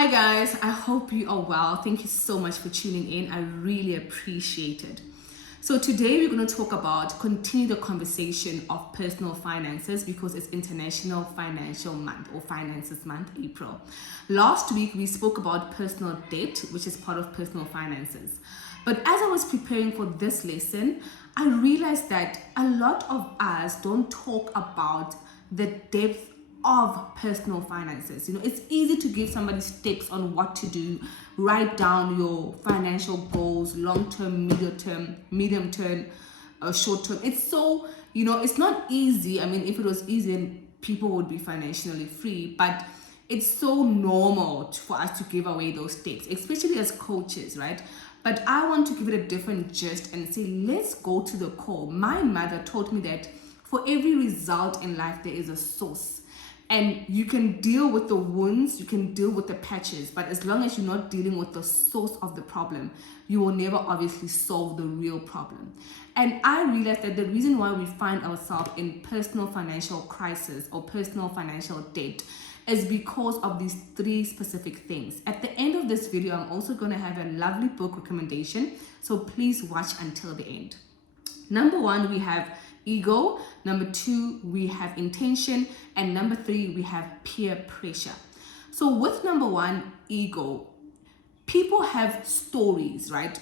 Hi guys, I hope you are well. Thank you so much for tuning in. I really appreciate it. So today we're going to talk about continue the conversation of personal finances because it's International Financial Month or Finances Month, April. Last week we spoke about personal debt, which is part of personal finances. But as I was preparing for this lesson, I realized that a lot of us don't talk about the depth of personal finances. It's easy to give somebody tips on what to do, write down your financial goals, long term, medium term, short term. It's so, it's not easy. I mean, if it was easy, then people would be financially free, but it's so normal for us to give away those tips, especially as coaches, right? But I want to give it a different gist and say, let's go to the core. My mother taught me that for every result in life, there is a source. And you can deal with the wounds, you can deal with the patches, but as long as you're not dealing with the source of the problem, you will never obviously solve the real problem. And I realized that the reason why we find ourselves in personal financial crisis or personal financial debt is because of these three specific things. At the end of this video, I'm also going to have a lovely book recommendation, so please watch until the end. Number one, we have ego. Number two, we have intention. And number three, we have peer pressure. So with number one, ego, people have stories, right?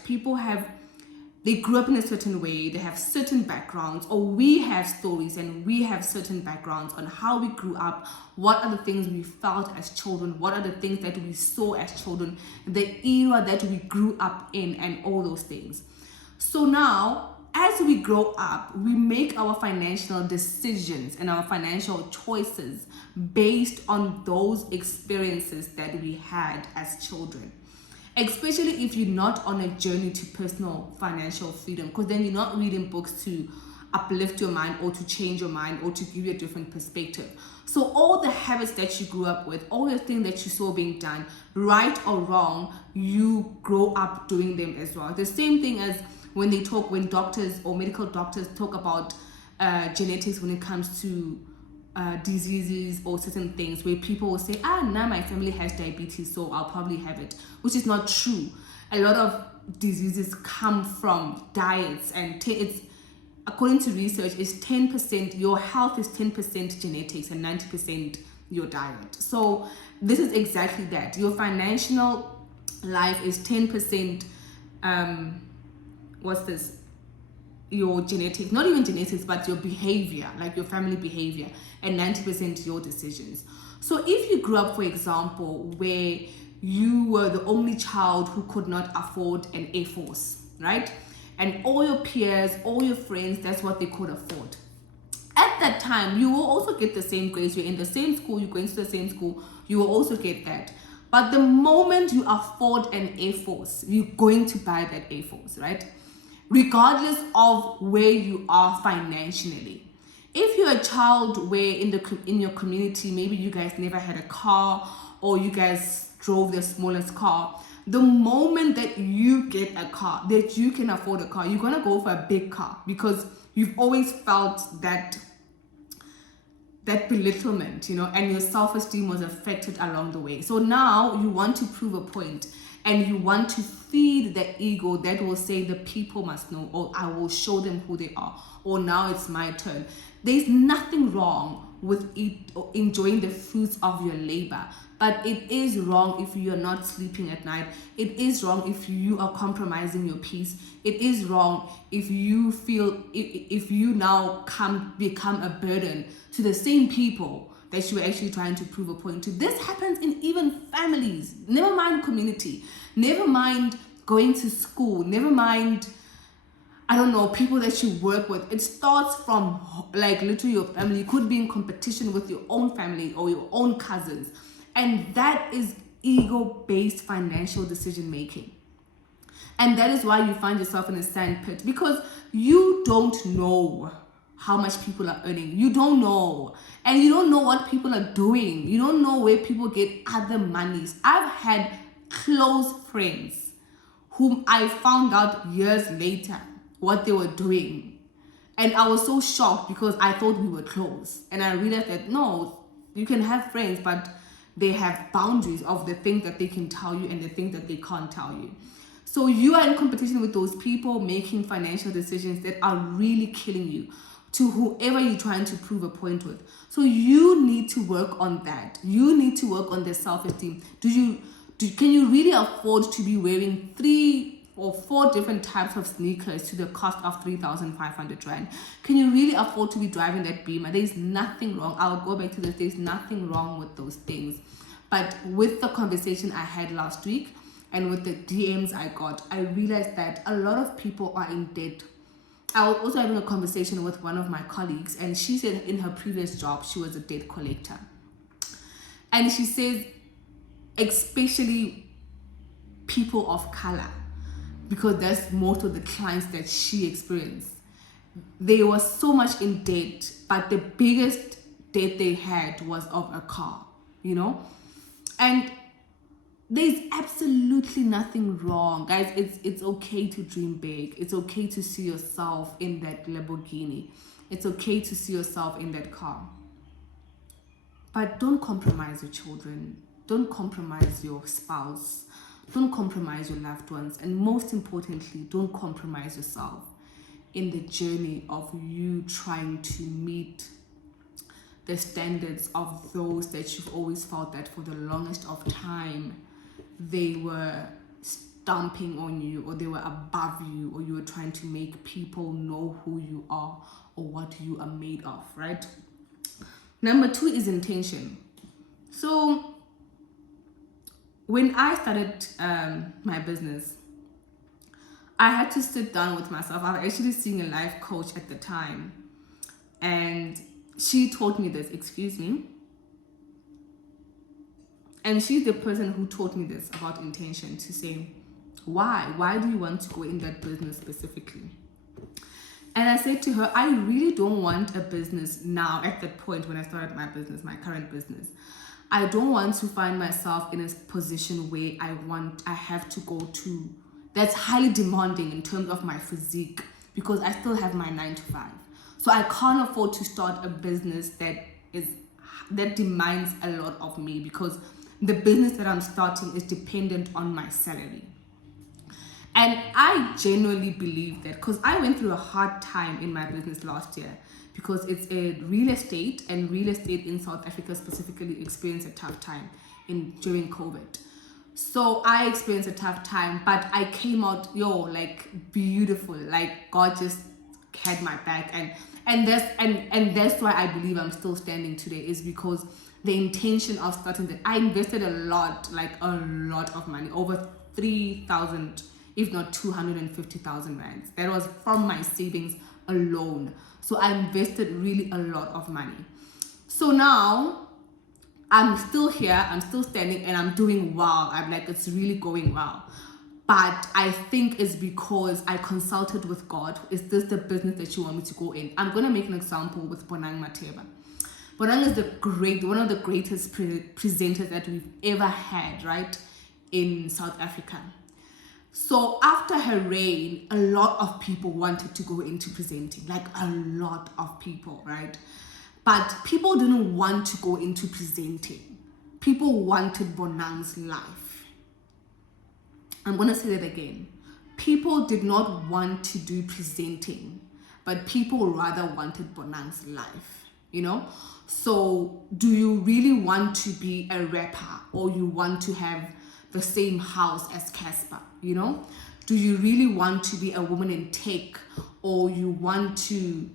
They grew up in a certain way, they have certain backgrounds, or we have stories and we have certain backgrounds on how we grew up, what are the things we felt as children, what are the things that we saw as children, the era that we grew up in, and all those things. So now, as we grow up, we make our financial decisions and our financial choices based on those experiences that we had as children. Especially if you're not on a journey to personal financial freedom, because then you're not reading books to uplift your mind or to change your mind or to give you a different perspective. So all the habits that you grew up with, all the things that you saw being done, right or wrong, you grow up doing them as well. The same thing as when doctors or medical doctors talk about genetics when it comes to diseases or certain things, where people will say, now my family has diabetes, so I'll probably have it, which is not true. A lot of diseases come from diets, and it's according to research, it's 10%, your health is 10% genetics and 90% your diet. So this is exactly that. Your financial life is 10% your genetics, not even genetics, but your behavior, like your family behavior, and 90% your decisions. So if you grew up, for example, where you were the only child who could not afford an Air Force, right? And all your peers, all your friends, that's what they could afford. At that time, you will also get the same grades. You're in the same school, you're going to the same school, you will also get that. But the moment you afford an Air Force, you're going to buy that Air Force, right? Regardless of where you are financially. If you're a child where in your community, maybe you guys never had a car or you guys drove the smallest car, the moment that you get a car, that you can afford a car, you're going to go for a big car because you've always felt that belittlement, and your self-esteem was affected along the way. So now you want to prove a point and you want to feed the ego that will say the people must know, or I will show them who they are, or now it's my turn. There's nothing wrong with enjoying the fruits of your labor, but it is wrong if you're not sleeping at night. It is wrong if you are compromising your peace. It is wrong if you feel, if you now become a burden to the same people that you were actually trying to prove a point to. This happens in even families, never mind community, never mind going to school, never mind, I don't know, people that you work with. It starts from like literally your family. You could be in competition with your own family or your own cousins. And that is ego-based financial decision making. And that is why you find yourself in a sandpit, because you don't know how much people are earning. You don't know. And you don't know what people are doing. You don't know where people get other monies. I've had close friends whom I found out years later what they were doing. And I was so shocked because I thought we were close. And I realized that no, you can have friends, but they have boundaries of the things that they can tell you and the things that they can't tell you. So you are in competition with those people making financial decisions that are really killing you, to whoever you're trying to prove a point with. So you need to work on that. You need to work on the self-esteem. Can you really afford to be wearing 3 or 4 different types of sneakers to the cost of 3,500 rand? Can you really afford to be driving that Beamer? There's nothing wrong. I'll go back to this. There's nothing wrong with those things. But with the conversation I had last week and with the DMs I got, I realized that a lot of people are in debt. I was also having a conversation with one of my colleagues, and she said in her previous job, she was a debt collector. And she says, especially people of color, because that's most of the clients that she experienced, they were so much in debt, but the biggest debt they had was of a car, and there's absolutely nothing wrong, guys. It's okay to dream big. It's okay to see yourself in that Lamborghini. It's okay to see yourself in that car, but don't compromise your children. Don't compromise your spouse. Don't compromise your loved ones. And most importantly, don't compromise yourself in the journey of you trying to meet the standards of those that you've always felt that for the longest of time they were stomping on you, or they were above you, or you were trying to make people know who you are or what you are made of, right? Number 2 is intention. So when I started my business, I had to sit down with myself. I was actually seeing a life coach at the time, and she taught me this, and she's the person who taught me this about intention, to say, why do you want to go in that business specifically? And I said to her, I really don't want a business now. At that point when I started my business, my current business, I don't want to find myself in a position where I have to go to, that's highly demanding in terms of my physique, because I still have my 9 to 5. So I can't afford to start a business that demands a lot of me, because the business that I'm starting is dependent on my salary. And I genuinely believe that, because I went through a hard time in my business last year, because it's a real estate, and real estate in South Africa specifically experienced a tough time during COVID. So I experienced a tough time, but I came out beautiful. Like God just had my back, and that's why I believe I'm still standing today, is because the intention of starting that, I invested a lot of money, over 3,000, if not 250,000 rands. That was from my savings alone. So I invested really a lot of money. So now I'm still here, I'm still standing, and I'm doing well. I'm like, it's really going well. But I think it's because I consulted with God. Is this the business that you want me to go in? I'm going to make an example with Bonang Mateba. Bonang is one of the greatest presenters that we've ever had, right, in South Africa. So after her reign, a lot of people wanted to go into presenting, like a lot of people, right? But people didn't want to go into presenting. People wanted Bonang's life. I'm going to say that again. People did not want to do presenting, but people rather wanted Bonang's life, So do you really want to be a rapper, or you want to have the same house as Casper, Do you really want to be a woman in tech, or you want to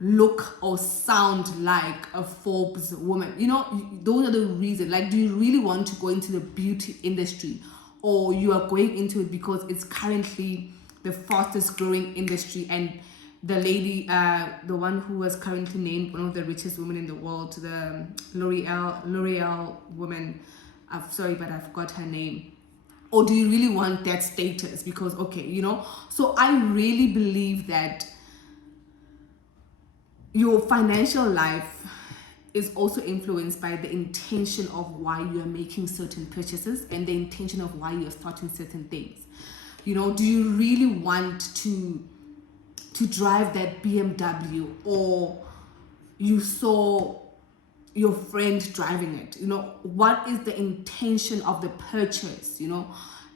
look or sound like a Forbes woman? Those are the reasons. Like, do you really want to go into the beauty industry, or you are going into it because it's currently the fastest growing industry, and the lady, the one who was currently named one of the richest women in the world, the L'Oreal woman, sorry, but I forgot her name. Or do you really want that status? Because, so I really believe that your financial life is also influenced by the intention of why you are making certain purchases, and the intention of why you are starting certain things. Do you really want to drive that BMW, or you saw your friend driving it? You know, what is the intention of the purchase? You know,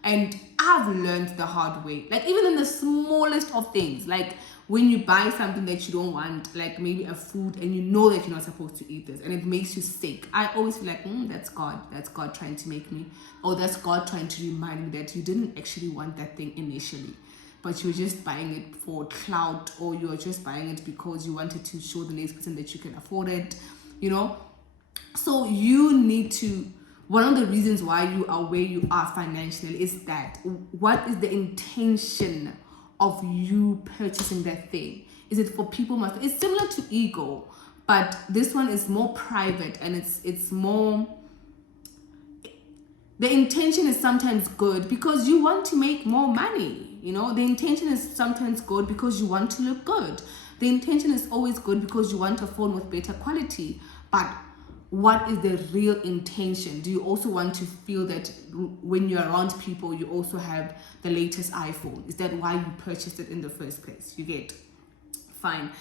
and I've learned the hard way, like even in the smallest of things, like when you buy something that you don't want, like maybe a food, and you know that you're not supposed to eat this and it makes you sick. I always feel like, that's God trying to make me, or that's God trying to remind me that you didn't actually want that thing initially, but you were just buying it for clout, or you were just buying it because you wanted to show the next person that you can afford it, you know. So you need to, one of the reasons why you are where you are financially is that, what is the intention of you purchasing that thing? Is it for people? It's similar to ego, but this one is more private, and it's more, the intention is sometimes good because you want to make more money. You know, the intention is sometimes good because you want to look good. The intention is always good because you want a phone with better quality. But what is the real intention? Do you also want to feel that when you're around people, you also have the latest iPhone? Is that why you purchased it in the first place? You get? Fine.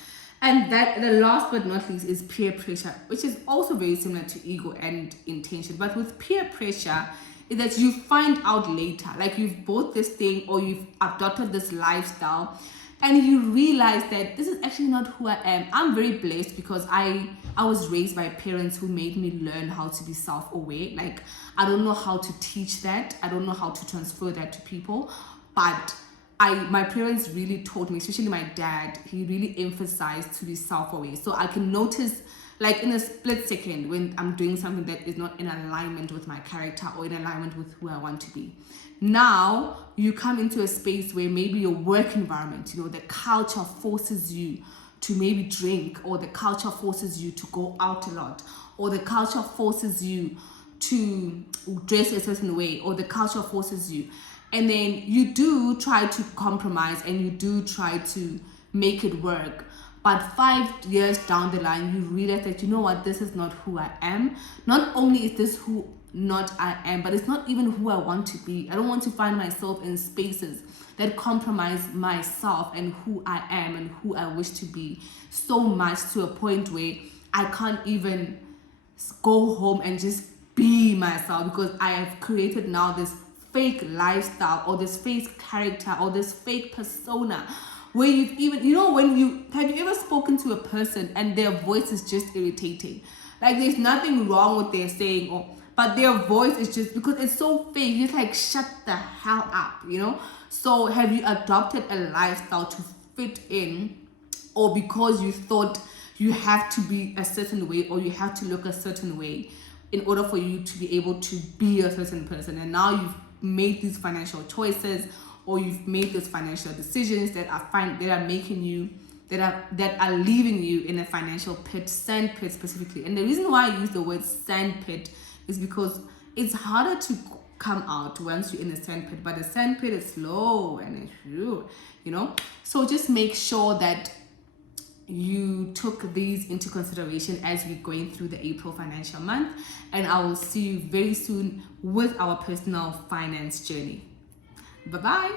And that, the last but not least, is peer pressure, which is also very similar to ego and intention. But with peer pressure, is that you find out later, like you've bought this thing or you've adopted this lifestyle, and you realize that this is actually not who I am. I'm very blessed because I was raised by parents who made me learn how to be self-aware. Like, I don't know how to teach that. I don't know how to transfer that to people. But my parents really taught me, especially my dad, he really emphasized to be self-aware. So I can notice, like in a split second, when I'm doing something that is not in alignment with my character or in alignment with who I want to be. Now you come into a space where maybe your work environment, you know, the culture forces you to maybe drink, or the culture forces you to go out a lot, or the culture forces you to dress a certain way, or the culture forces you. And then you do try to compromise and you do try to make it work. But 5 years down the line, you realize that, you know what, this is not who I am. Not only is this who not I am, but it's not even who I want to be. I don't want to find myself in spaces that compromise myself and who I am and who I wish to be so much, to a point where I can't even go home and just be myself, because I have created now this fake lifestyle, or this fake character, or this fake persona, where you've even, you know, have you ever spoken to a person and their voice is just irritating? Like, there's nothing wrong with their saying, but their voice is just, because it's so fake, you're like, shut the hell up, you know? So have you adopted a lifestyle to fit in, or because you thought you have to be a certain way, or you have to look a certain way in order for you to be able to be a certain person, and now you've made these financial choices, or you've made those financial decisions that are making you, that are leaving you in a financial pit, sand pit specifically. And the reason why I use the word sand pit is because it's harder to come out once you're in a sand pit, but the sand pit is slow and it's, you know. So just make sure that you took these into consideration as we're going through the April financial month, and I will see you very soon with our personal finance journey. Bye bye.